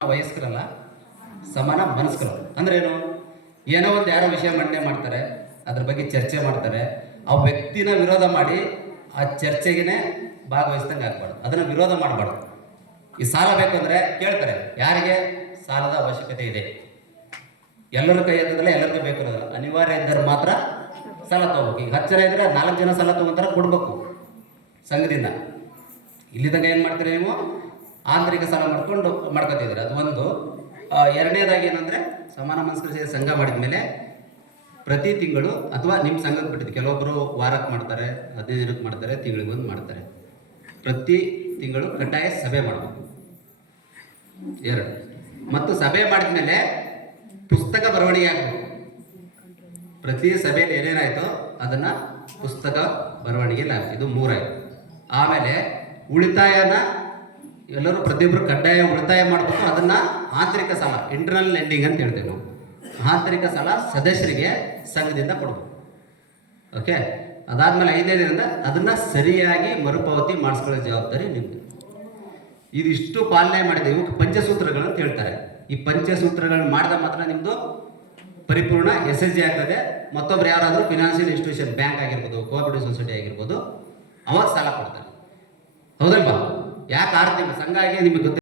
ವಯಸ್ಕರಲ್ಲ, ಸಮಾನ ಮನಸ್ಕರು ಅಂದ್ರೆ ಏನು? ಏನೋ ಒಂದು ಯಾರೋ ವಿಷಯ ಮಂಡನೆ ಮಾಡ್ತಾರೆ, ಅದ್ರ ಬಗ್ಗೆ ಚರ್ಚೆ ಮಾಡ್ತಾರೆ, ಆ ವ್ಯಕ್ತಿನ ವಿರೋಧ ಮಾಡಿ ಆ ಚರ್ಚೆಗೆ ಭಾಗವಹಿಸ್ದಂಗೆ ಆಗ್ಬಾರ್ದು, ಅದನ್ನ ವಿರೋಧ ಮಾಡಬಾರ್ದು. ಈ ಸಾಲ ಬೇಕು ಅಂದ್ರೆ ಕೇಳ್ತಾರೆ, ಯಾರಿಗೆ ಸಾಲದ ಅವಶ್ಯಕತೆ ಇದೆ? ಎಲ್ಲರ ಕೈ ಎತ್ತದಲ್ಲ, ಎಲ್ಲರಿಗೂ ಬೇಕು ಇರೋದಿಲ್ಲ, ಅನಿವಾರ್ಯ ಇದ್ದರೆ ಮಾತ್ರ ಸಾಲ ತಗೋಬೇಕು. ಈಗ 10 ಜನ ಇದ್ರೆ 4 ಜನ ಸಾಲ ತಗೊಂತಾರೆ, ಕೊಡ್ಬೇಕು ಸಂಘದಿಂದ. ಇಲ್ಲಿ ತನಕ ಏನು ಮಾಡ್ತೀರಿ ನೀವು? ಆಂತರಿಕ ಸಾಲ ಮಾಡ್ಕೊತಿದ್ದೀರಿ, ಅದು ಒಂದು. ಎರಡನೇದಾಗಿ ಏನಂದ್ರೆ, ಸಮಾನ ಮನಸ್ಕರ ಸೇರಿ ಸಂಘ ಮಾಡಿದ ಮೇಲೆ ಪ್ರತಿ ತಿಂಗಳು ಅಥವಾ ನಿಮ್ಮ ಸಂಘಕ್ಕೆ ಬಿಟ್ಟಿದ್ದು, ಕೆಲವೊಬ್ಬರು ವಾರಕ್ಕೆ ಮಾಡ್ತಾರೆ, 15 ದಿನಕ್ಕೆ ಮಾಡ್ತಾರೆ, ತಿಂಗಳಿಗೆ ಒಂದು ಮಾಡ್ತಾರೆ. ಪ್ರತಿ ತಿಂಗಳು ಕಡ್ಡಾಯ ಸಭೆ ಮಾಡಬೇಕು. 2 ಮತ್ತು ಸಭೆ ಮಾಡಿದ ಮೇಲೆ ಪುಸ್ತಕ ಬರವಣಿಗೆ ಆಗಬೇಕು. ಪ್ರತಿ ಸಭೆಯಲ್ಲಿ ಏನೇನಾಯ್ತೋ ಅದನ್ನ ಪುಸ್ತಕ ಬರವಣಿಗೆಯಲ್ಲಿ ಆಗುತ್ತೆ. ಇದು 3 ಆಯ್ತು. ಆಮೇಲೆ ಉಳಿತಾಯನ ಎಲ್ಲರೂ ಪ್ರತಿಯೊಬ್ಬರು ಕಡ್ಡಾಯ ಉಳಿತಾಯ ಮಾಡಬೇಕು. ಅದನ್ನ ಆಂತರಿಕ ಸಾಲ, ಇಂಟರ್ನಲ್ ಲೆಂಡಿಂಗ್ ಅಂತ ಹೇಳ್ತೇವೆ ನಾವು. ಆಂತರಿಕ ಸಾಲ ಸದಸ್ಯರಿಗೆ ಸಂಘದಿಂದ ಕೊಡಬೇಕು. ಓಕೆ, ಅದಾದ್ಮೇಲೆ 5ನೇದಿಂದ ಅದನ್ನ ಸರಿಯಾಗಿ ಮರುಪಾವತಿ ಮಾಡಿಸ್ಕೊಳ್ಳೋ ಜವಾಬ್ದಾರಿ ನಿಮ್ದು. ಇದಿಷ್ಟು ಪಾಲನೆ ಮಾಡಿದೆ. ಇವು ಪಂಚಸೂತ್ರಗಳು ಅಂತ ಹೇಳ್ತಾರೆ. ಈ ಪಂಚಸೂತ್ರಗಳನ್ನ ಮಾಡಿದ ಮಾತ್ರ ನಿಮ್ದು ಪರಿಪೂರ್ಣ SSG ಆಗ್ತದೆ. ಮತ್ತೊಬ್ರು ಯಾರಾದರೂ ಫಿನಾನ್ಷಿಯಲ್ ಇನ್ಸ್ಟಿಟ್ಯೂಷನ್, ಬ್ಯಾಂಕ್ ಆಗಿರ್ಬೋದು, ಕೋಆಪರೇಟಿವ್ ಸೊಸೈಟಿ ಆಗಿರ್ಬೋದು, ಅವಾಗ ಸಾಲ ಕೊಡ್ತಾರೆ. ಹೌದಲ್ವಾ? ಯಾಕೆ 6 ತಿಂಗಳು ಸಂಘ ಆಗಿ ನಿಮಗೆ ಗೊತ್ತಿಲ್ಲ.